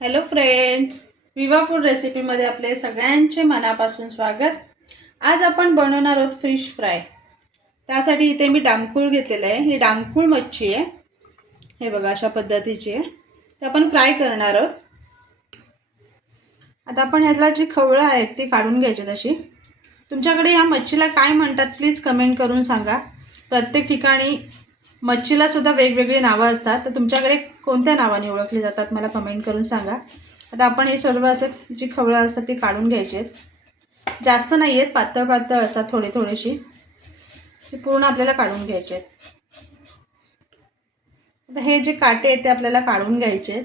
Hello friends Viva food रेसिपीमध्ये आपले सगळ्यांचे मनापासून स्वागत. आज आपण बनवणार आहोत फिश फ्राय त्यासाठी इथे मी डांगकुळ घेतलेलं आहे. ही डांगकुळ मच्छी आहे. हे बघा अशा पद्धतीची आहे. ते आपण फ्राय करणार आहोत. आता आपण ह्यातला जी खवळं आहेत ती काढून घ्यायची तशी. तुमच्याकडे ह्या मच्छीला काय म्हणतात प्लीज कमेंट करून सांगा. प्रत्येक ठिकाणी मच्छीला सुद्धा वेगवेगळी नावं असतात. तर तुमच्याकडे कोणत्या नावाने ओळखली जातात? मला कमेंट करून सांगा. आता आपण हे सर्व असं जी खवळं असतात ती काढून घ्यायची आहेत. जास्त नाही आहेत पातळ पातळ असतात थोडी थोडीशी. ते पूर्ण आपल्याला काढून घ्यायचे आहेत. आता हे जे काटे आहेत ते आपल्याला काढून घ्यायचे आहेत.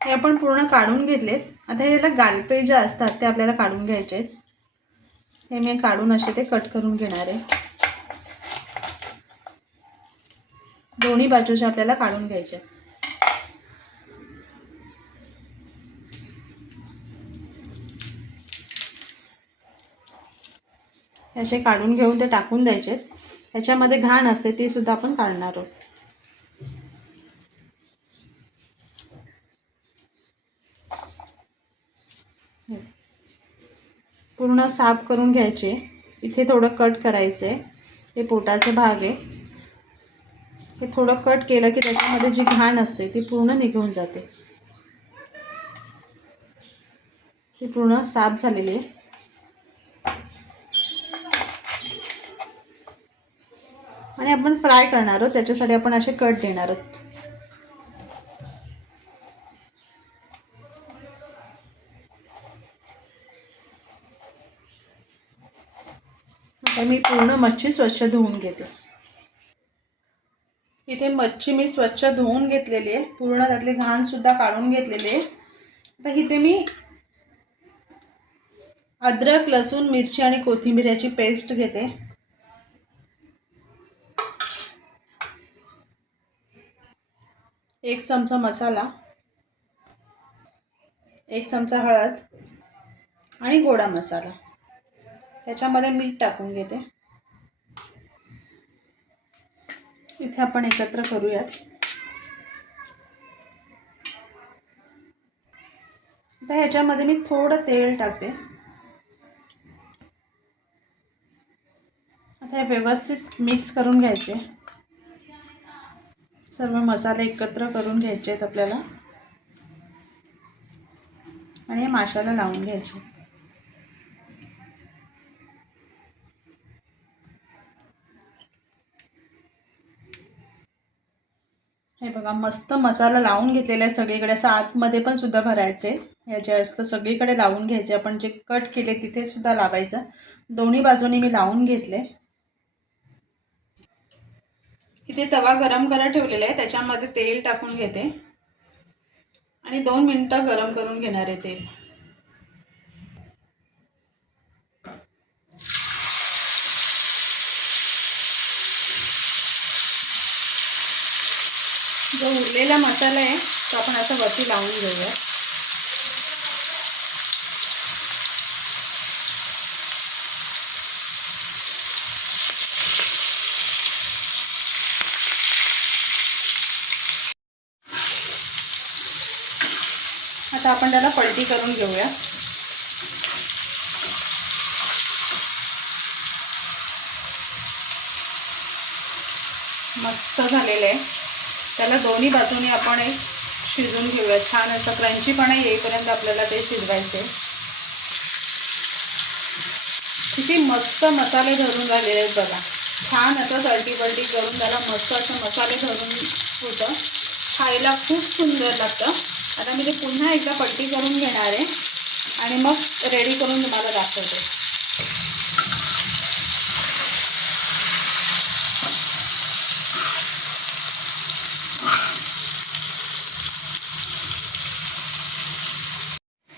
हे आपण पूर्ण काढून घेतलेत. आता हे ज्याला गालपे जे असतात ते आपल्याला काढून घ्यायचे आहेत. हे मी काढून असे ते कट करून घेणार आहे. दोन्ही बाजूचे आपल्याला काढून घ्यायचे. असे काढून घेऊन ते टाकून द्यायचे. त्याच्यामध्ये घाण असते ती सुद्धा आपण काढणार आहोत. पूर्ण साफ करून घ्यायचे. इथे थोडं कट करायचे. ते हे पोटाचे भाग आहे. हे थोडं कट केलं की त्याच्यामध्ये जी घाण असते ती पूर्ण निघून जाते. ती पूर्ण साफ झालेली आहे. आणि आपण फ्राय करणार आहोत त्याच्यासाठी आपण असे कट देणार आहोत. आता मी पूर्ण मच्छी स्वच्छ धुवून घेते. इथे मच्छी मी स्वच्छ धुवून घेतलेली आहे. पूर्ण त्यातले घाणसुद्धा काढून घेतलेली आहे. आता इथे मी अद्रक लसूण मिरची आणि कोथिंबीर याची पेस्ट घेते. एक चमचा मसाला एक चमचा हळद आणि गोडा मसाला. त्याच्यामध्ये मीठ टाकून घेते. इथे आपण एकत्र करूयात. आता ह्याच्यामध्ये मी थोडं तेल टाकते. आता हे व्यवस्थित मिक्स करून घ्यायचे. सर्व मसाले एकत्र करून घ्यायचे आहेत आपल्याला. आणि हे माशाला लावून घ्यायचे. हे बघा मस्त मसाला लावून घेतलेला आहे सगळीकडे. असं आतमध्ये पण सुद्धा भरायचे. ह्याचे असतं सगळीकडे लावून घ्यायचे. आपण जे कट केले तिथे सुद्धा लावायचं. दोन्ही बाजूनी मी लावून घेतले. इथे तवा गरम करत ठेवलेला आहे. त्याच्यामध्ये तेल टाकून घेते. आणि दोन मिनटं गरम करून घेणार आहे तेल जो उरलेला मसाला आहे तो आपण असं वरती लावून घेऊया. आता आपण त्याला पलटी करून घेऊया. मस्त झालेलं आहे. त्याला दोन्ही बाजूने आपण एक शिजवून घेऊया. छान असं क्रंचीपणा येईपर्यंत आपल्याला ते शिजवायचे. किती मस्त मसाले धरून राहिलेले आहेत बघा. छान असं सलटी बल्टी करून त्याला मस्त असं मसाले धरून होतं. खायला खूप सुंदर लागतं. आता मी ते पुन्हा एकदा पट्टी करून घेणार आहे. आणि मग रेडी करून तुम्हाला दाखवते.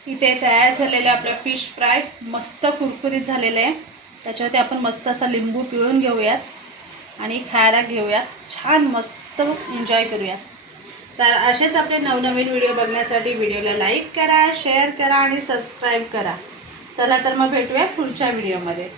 इथे तयार झालेले आपलं फिश फ्राय मस्त कुरकुरीत झालेलं आहे. त्याच्यावरती आपण मस्त असा लिंबू पिळून घेऊयात आणि खायला घेऊयात. छान मस्त एन्जॉय करूयात. तर असेच आपले नवनवीन व्हिडिओ बघण्यासाठी व्हिडिओला लाईक करा शेअर करा आणि सबस्क्राईब करा. चला तर मग भेटूया पुढच्या व्हिडिओमध्ये